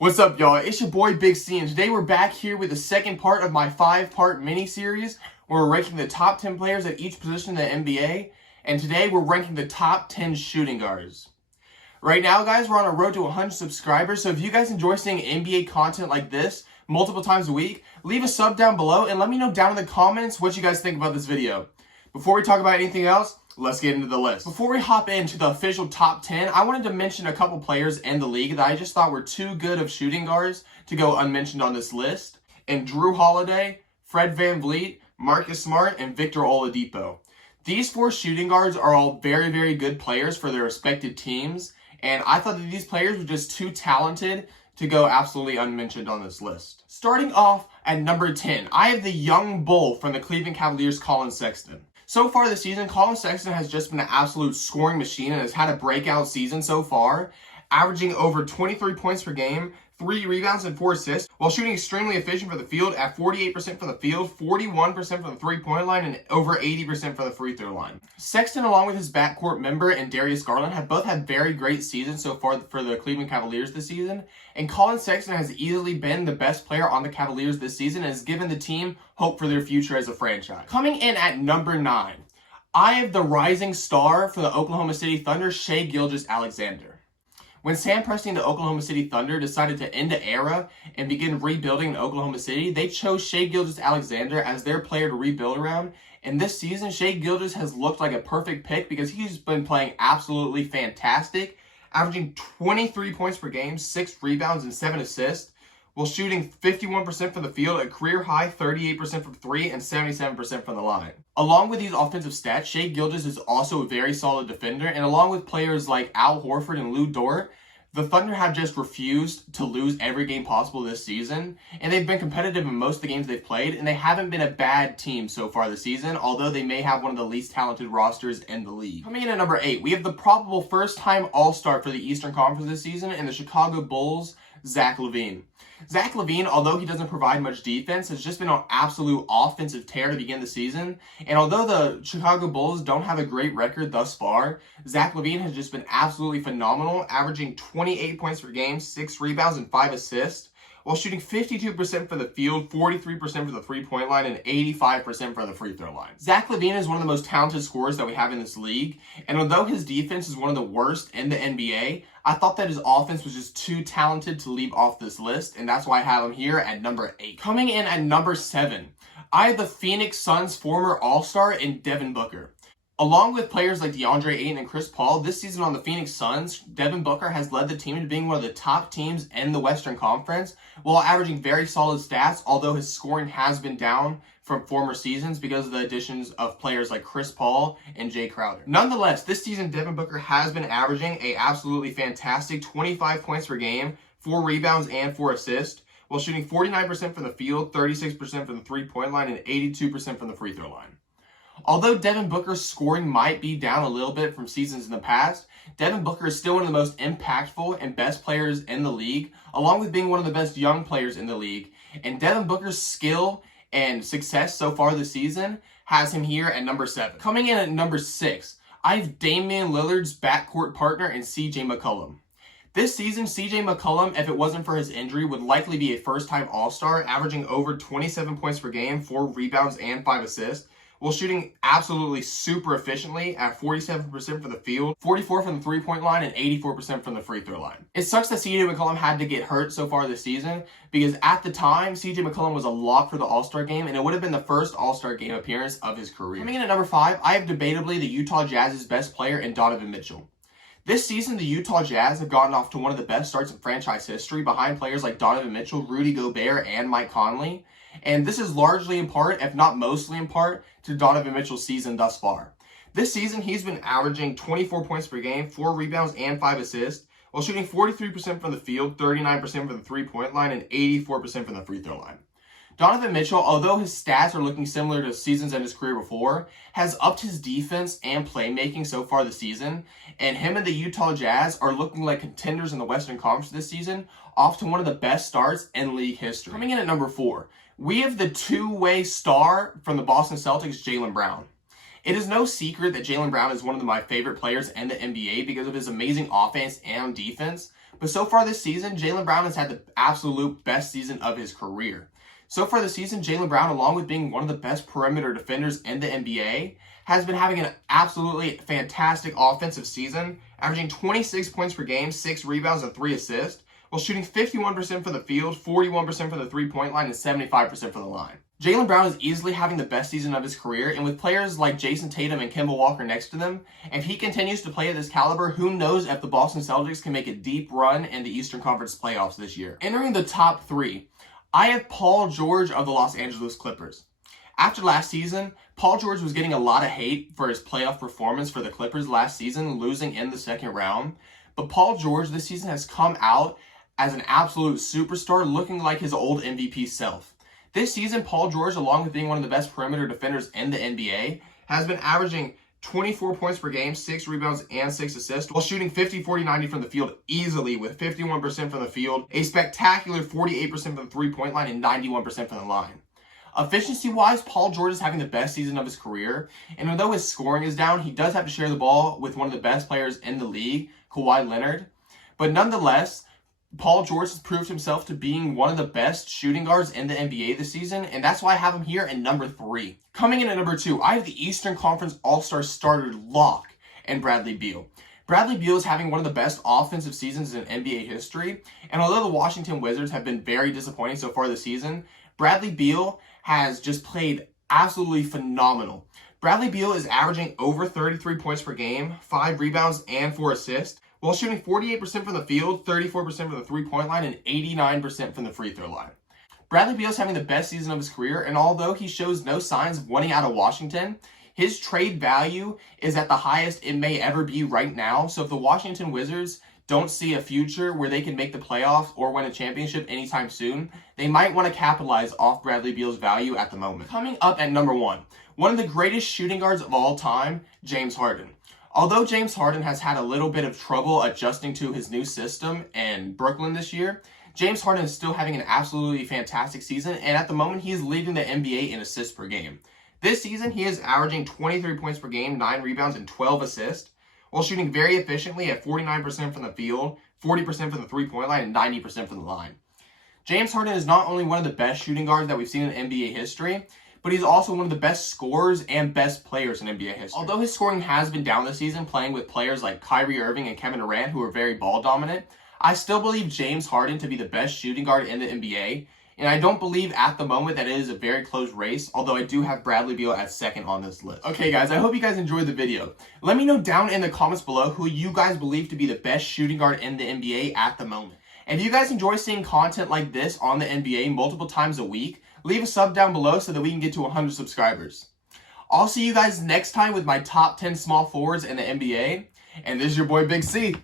What's up, y'all? It's your boy Big C, and today we're back here with the second part of my 5-part mini-series where we're ranking the top 10 players at each position in the NBA, and today we're ranking the top 10 shooting guards. Right now, guys, we're on a road to 100 subscribers, so if you guys enjoy seeing NBA content like this multiple times a week, leave a sub down below and let me know down in the comments what you guys think about this video. Before we talk about anything else, let's get into the list. Before we hop into the official top 10, I wanted to mention a couple players in the league that I just thought were too good of shooting guards to go unmentioned on this list. And Drew Holiday, Fred VanVleet, Marcus Smart, and Victor Oladipo. These 4 shooting guards are all very, very good players for their respective teams. And I thought that these players were just too talented to go absolutely unmentioned on this list. Starting off at number 10, I have the young bull from the Cleveland Cavaliers, Collin Sexton. So far this season, Collin Sexton has just been an absolute scoring machine and has had a breakout season so far, averaging over 23 points per game, 3 rebounds and 4 assists, while shooting extremely efficient for the field at 48% from the field, 41% from the three-point line, and over 80% from the free throw line. Sexton, along with his backcourt member and Darius Garland, have both had very great seasons so far for the Cleveland Cavaliers this season, and Collin Sexton has easily been the best player on the Cavaliers this season and has given the team hope for their future as a franchise. Coming in at number 9, I have the rising star for the Oklahoma City Thunder, Shay Gilders-Alexander. When Sam Presti and the Oklahoma City Thunder decided to end the era and begin rebuilding in Oklahoma City, they chose Shay Gilders-Alexander as their player to rebuild around. And this season, Shay Gilders has looked like a perfect pick because he's been playing absolutely fantastic, averaging 23 points per game, 6 rebounds, and 7 assists, while shooting 51% from the field, a career-high 38% from 3 and 77% from the line. Along with these offensive stats, Shay Gilders is also a very solid defender, and along with players like Al Horford and Lou Dort, the Thunder have just refused to lose every game possible this season, and they've been competitive in most of the games they've played, and they haven't been a bad team so far this season, although they may have one of the least talented rosters in the league. Coming in at number 8, we have the probable first-time All-Star for the Eastern Conference this season, and the Chicago Bulls, Zach LaVine. Zach LaVine, although he doesn't provide much defense, has just been on absolute offensive tear to begin the season. And although the Chicago Bulls don't have a great record thus far, Zach LaVine has just been absolutely phenomenal, averaging 28 points per game, 6 rebounds, and 5 assists, while shooting 52% from the field, 43% from the three-point line, and 85% from the free throw line. Zach LaVine is one of the most talented scorers that we have in this league, and although his defense is one of the worst in the NBA, I thought that his offense was just too talented to leave off this list, and that's why I have him here at number 8. Coming in at number 7, I have the Phoenix Suns former All-Star in Devin Booker. Along with players like DeAndre Ayton and Chris Paul, this season on the Phoenix Suns, Devin Booker has led the team to being one of the top teams in the Western Conference, while averaging very solid stats, although his scoring has been down from former seasons because of the additions of players like Chris Paul and Jay Crowder. Nonetheless, this season Devin Booker has been averaging a absolutely fantastic 25 points per game, 4 rebounds, and 4 assists, while shooting 49% from the field, 36% from the three-point line, and 82% from the free throw line. Although Devin Booker's scoring might be down a little bit from seasons in the past, Devin Booker is still one of the most impactful and best players in the league, along with being one of the best young players in the league. And Devin Booker's skill and success so far this season has him here at number 7. Coming in at number 6, I have Damian Lillard's backcourt partner in CJ McCollum. This season, CJ McCollum, if it wasn't for his injury, would likely be a first-time All-Star, averaging over 27 points per game, 4 rebounds, and 5 assists, while shooting absolutely super efficiently at 47% from the field, 44% from the three-point line, and 84% from the free throw line. It sucks that CJ McCollum had to get hurt so far this season because at the time, CJ McCollum was a lock for the All-Star game, and it would have been the first All-Star game appearance of his career. Coming in at number 5, I have debatably the Utah Jazz's best player in Donovan Mitchell. This season, the Utah Jazz have gotten off to one of the best starts in franchise history behind players like Donovan Mitchell, Rudy Gobert, and Mike Conley. And this is largely in part, if not mostly in part, to Donovan Mitchell's season thus far. This season, he's been averaging 24 points per game, 4 rebounds, and 5 assists, while shooting 43% from the field, 39% from the three-point line, and 84% from the free throw line. Donovan Mitchell, although his stats are looking similar to seasons in his career before, has upped his defense and playmaking so far this season, and him and the Utah Jazz are looking like contenders in the Western Conference this season, off to one of the best starts in league history. Coming in at number 4, we have the two-way star from the Boston Celtics, Jaylen Brown. It is no secret that Jaylen Brown is one of my favorite players in the NBA because of his amazing offense and defense. But so far this season, Jaylen Brown has had the absolute best season of his career. So far this season, Jaylen Brown, along with being one of the best perimeter defenders in the NBA, has been having an absolutely fantastic offensive season, averaging 26 points per game, 6 rebounds, and 3 assists, while shooting 51% from the field, 41% from the three-point line, and 75% from the line. Jaylen Brown is easily having the best season of his career, and with players like Jason Tatum and Kemba Walker next to them, if he continues to play at this caliber, who knows if the Boston Celtics can make a deep run in the Eastern Conference playoffs this year. Entering the top 3, I have Paul George of the Los Angeles Clippers. After last season, Paul George was getting a lot of hate for his playoff performance for the Clippers last season, losing in the second round. But Paul George this season has come out as an absolute superstar, looking like his old MVP self. This season, Paul George, along with being one of the best perimeter defenders in the NBA, has been averaging 24 points per game, 6 rebounds, and 6 assists, while shooting 50, 40, 90 from the field easily, with 51% from the field, a spectacular 48% from the three-point line, and 91% from the line. Efficiency-wise, Paul George is having the best season of his career, and although his scoring is down, he does have to share the ball with one of the best players in the league, Kawhi Leonard. But nonetheless, Paul George has proved himself to being one of the best shooting guards in the NBA this season, and that's why I have him here at number 3. Coming in at number 2, I have the Eastern Conference All-Star starter lock and Bradley Beal. Bradley Beal is having one of the best offensive seasons in NBA history, and although the Washington Wizards have been very disappointing so far this season, Bradley Beal has just played absolutely phenomenal. Bradley Beal is averaging over 33 points per game, 5 rebounds, and 4 assists, while shooting 48% from the field, 34% from the three-point line, and 89% from the free throw line. Bradley Beal is having the best season of his career, and although he shows no signs of wanting out of Washington, his trade value is at the highest it may ever be right now. So if the Washington Wizards don't see a future where they can make the playoffs or win a championship anytime soon, they might want to capitalize off Bradley Beal's value at the moment. Coming up at number 1, one of the greatest shooting guards of all time, James Harden. Although James Harden has had a little bit of trouble adjusting to his new system in Brooklyn this year, James Harden is still having an absolutely fantastic season, and at the moment he is leading the NBA in assists per game. This season he is averaging 23 points per game, 9 rebounds, and 12 assists, while shooting very efficiently at 49% from the field, 40% from the three-point line, and 90% from the line. James Harden is not only one of the best shooting guards that we've seen in NBA history, but he's also one of the best scorers and best players in NBA history. Although his scoring has been down this season, playing with players like Kyrie Irving and Kevin Durant, who are very ball dominant, I still believe James Harden to be the best shooting guard in the NBA, and I don't believe at the moment that it is a very close race, although I do have Bradley Beal at second on this list. Okay guys, I hope you guys enjoyed the video. Let me know down in the comments below who you guys believe to be the best shooting guard in the NBA at the moment. And if you guys enjoy seeing content like this on the NBA multiple times a week, leave a sub down below so that we can get to 100 subscribers. I'll see you guys next time with my top 10 small forwards in the NBA. And this is your boy Big C.